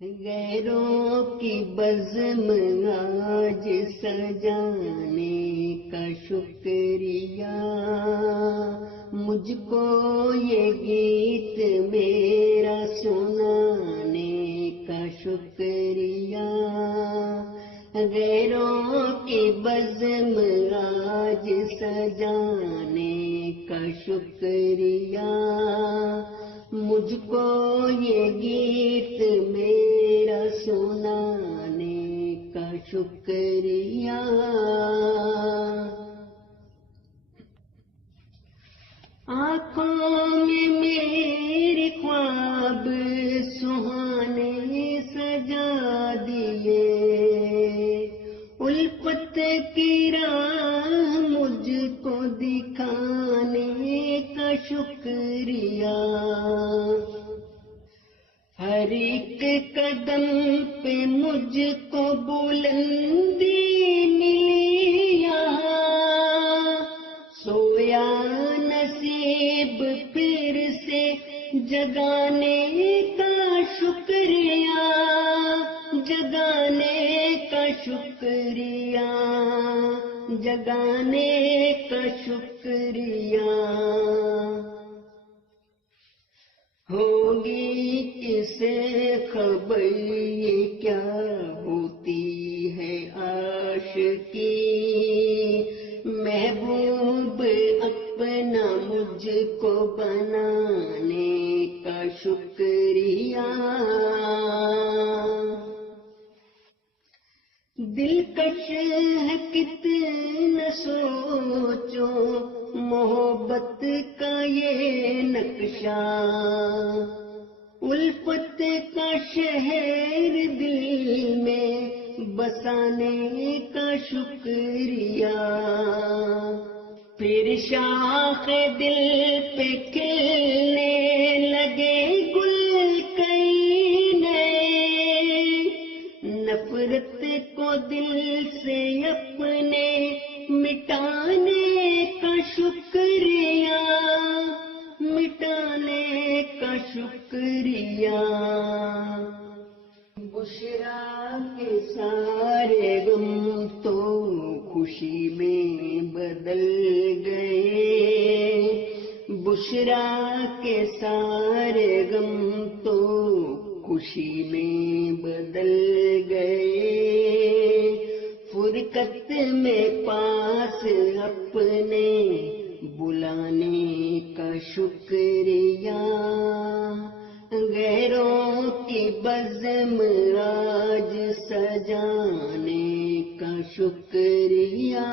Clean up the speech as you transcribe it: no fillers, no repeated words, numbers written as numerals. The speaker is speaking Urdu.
غیروں کی بزم آج سجانے کا شکریہ، مجھ کو یہ گیت میرا سنانے کا شکریہ۔ غیروں کی بزم آج سجانے کا شکریہ، مجھ کو یہ گیت میرا سنانے کا شکریہ۔ آنکھوں میں میرے خواب سہانے سجا دیے، الفت کی راہ مجھ کو دکھانے کا شکریہ۔ ہر ایک قدم پہ مجھ کو بلندی ملی، یہاں سویا نصیب پھر سے جگانے کا شکریہ، جگانے کا شکریہ، جگانے کا شکریہ۔ ہوگی کسے خبر یہ کیا ہوتی ہے عاشقی، محبوب اپنا مجھ کو بنانے کا شکریہ۔ دلکش ہے کتنا سوچو محبت کا یہ نقشہ، الفت کا شہر دل میں بسانے کا شکریہ۔ پھر شاخ دل پہ کھلنے لگے گل کئی نئے، نفرت کو دل سے اپنے مٹانے کا شکریہ، مٹانے کا شکریہ۔ بشرا کے سارے غم تو خوشی میں بدل گئے، بشرا کے سارے غم تو خوشی میں بدل گئے، فرقت میں پاس اپنے بلانے کا شکریہ۔ غیروں کی بزم آج سجانے کا شکریہ۔